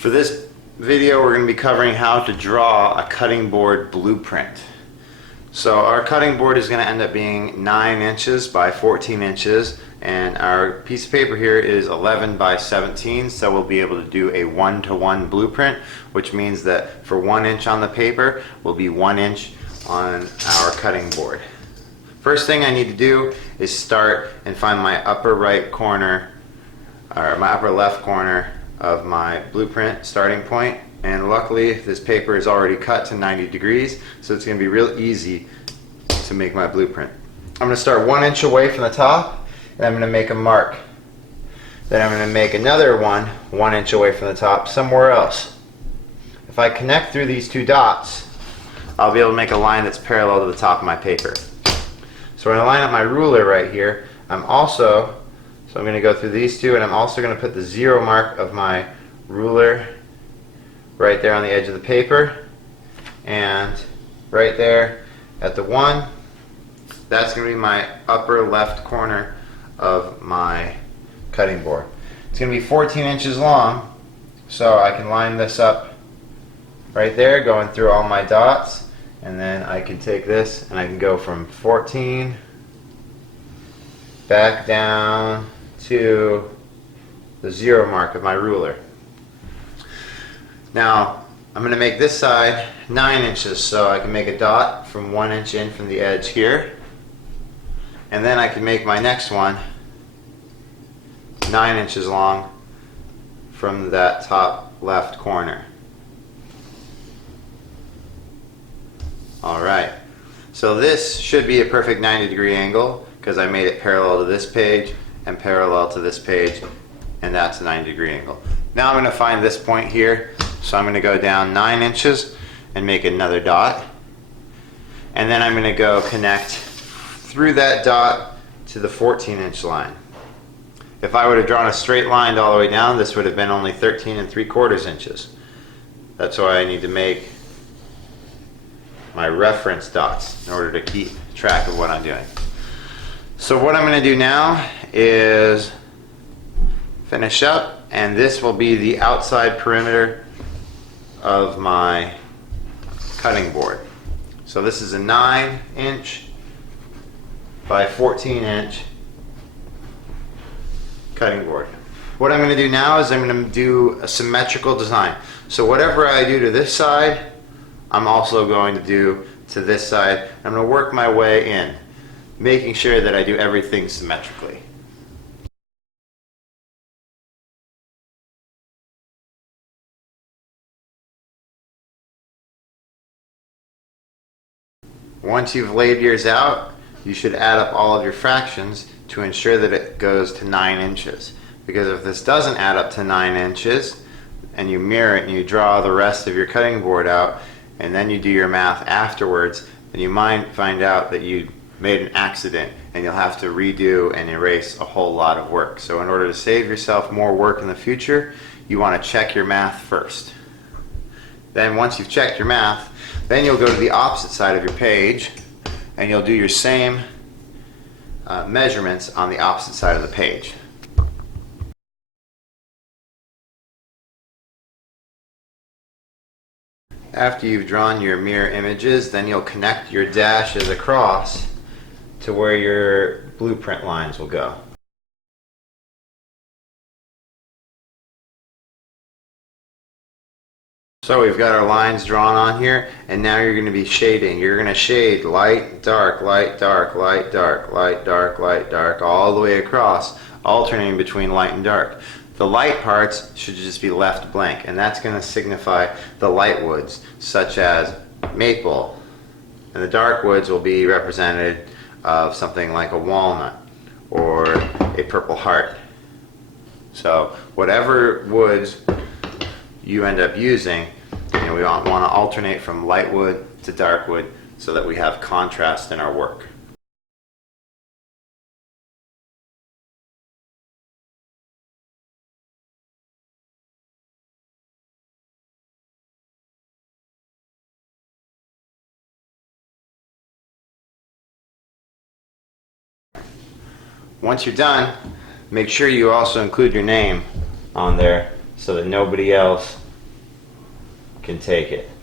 For this video, we're going to be covering how to draw a cutting board blueprint. So our cutting board is going to end up being 9 inches by 14 inches, and our piece of paper here is 11 by 17, so we'll be able to do a 1-to-1 blueprint, which means that for 1 inch on the paper will be 1 inch on our cutting board. First thing I need to do is start and find my upper right corner, or my upper left corner of my blueprint starting point, and luckily this paper is already cut to 90 degrees, so it's going to be real easy to make my blueprint. I'm going to start 1 inch away from the top, and I'm going to make a mark. Then I'm going to make another one 1 inch away from the top somewhere else. If I connect through these two dots, I'll be able to make a line that's parallel to the top of my paper. So when I line up my ruler right here, I'm going to go through these two, and I'm also going to put the 0 mark of my ruler right there on the edge of the paper, and right there at the 1, that's going to be my upper left corner of my cutting board. It's going to be 14 inches long, so I can line this up right there going through all my dots, and then I can take this and I can go from 14 back down to the 0 mark of my ruler. Now I'm going to make this side 9 inches, so I can make a dot from 1 inch in from the edge here, and then I can make my next one 9 inches long from that top left corner. Alright, so this should be a perfect 90-degree angle because I made it parallel to this page and parallel to this page, and that's a 90-degree angle. Now I'm going to find this point here, so I'm going to go down 9 inches and make another dot, and then I'm going to go connect through that dot to the 14-inch line. If I would have drawn a straight line all the way down, this would have been only 13 3/4 inches. That's why I need to make my reference dots in order to keep track of what I'm doing. So what I'm going to do now is finish up, and this will be the outside perimeter of my cutting board. So this is a 9 inch by 14 inch cutting board. What I'm going to do now is I'm going to do a symmetrical design. So whatever I do to this side, I'm also going to do to this side. I'm going to work my way in, making sure that I do everything symmetrically. Once you've laid yours out, you should add up all of your fractions to ensure that it goes to 9 inches. Because if this doesn't add up to 9 inches, and you mirror it and you draw the rest of your cutting board out, and then you do your math afterwards, then you might find out that you made an accident and you'll have to redo and erase a whole lot of work. So in order to save yourself more work in the future, you want to check your math first. Then once you've checked your math, then you'll go to the opposite side of your page and you'll do your same measurements on the opposite side of the page. After you've drawn your mirror images, then you'll connect your dashes across to where your blueprint lines will go. So we've got our lines drawn on here, and now you're going to be shading. You're going to shade light, dark, light, dark, light, dark, light, dark, light, dark, all the way across, alternating between light and dark. The light parts should just be left blank, and that's going to signify the light woods, such as maple. And the dark woods will be represented of something like a walnut or a purple heart. So whatever woods you end up using, we want to alternate from light wood to dark wood so that we have contrast in our work. Once you're done, make sure you also include your name on there so that nobody else can take it.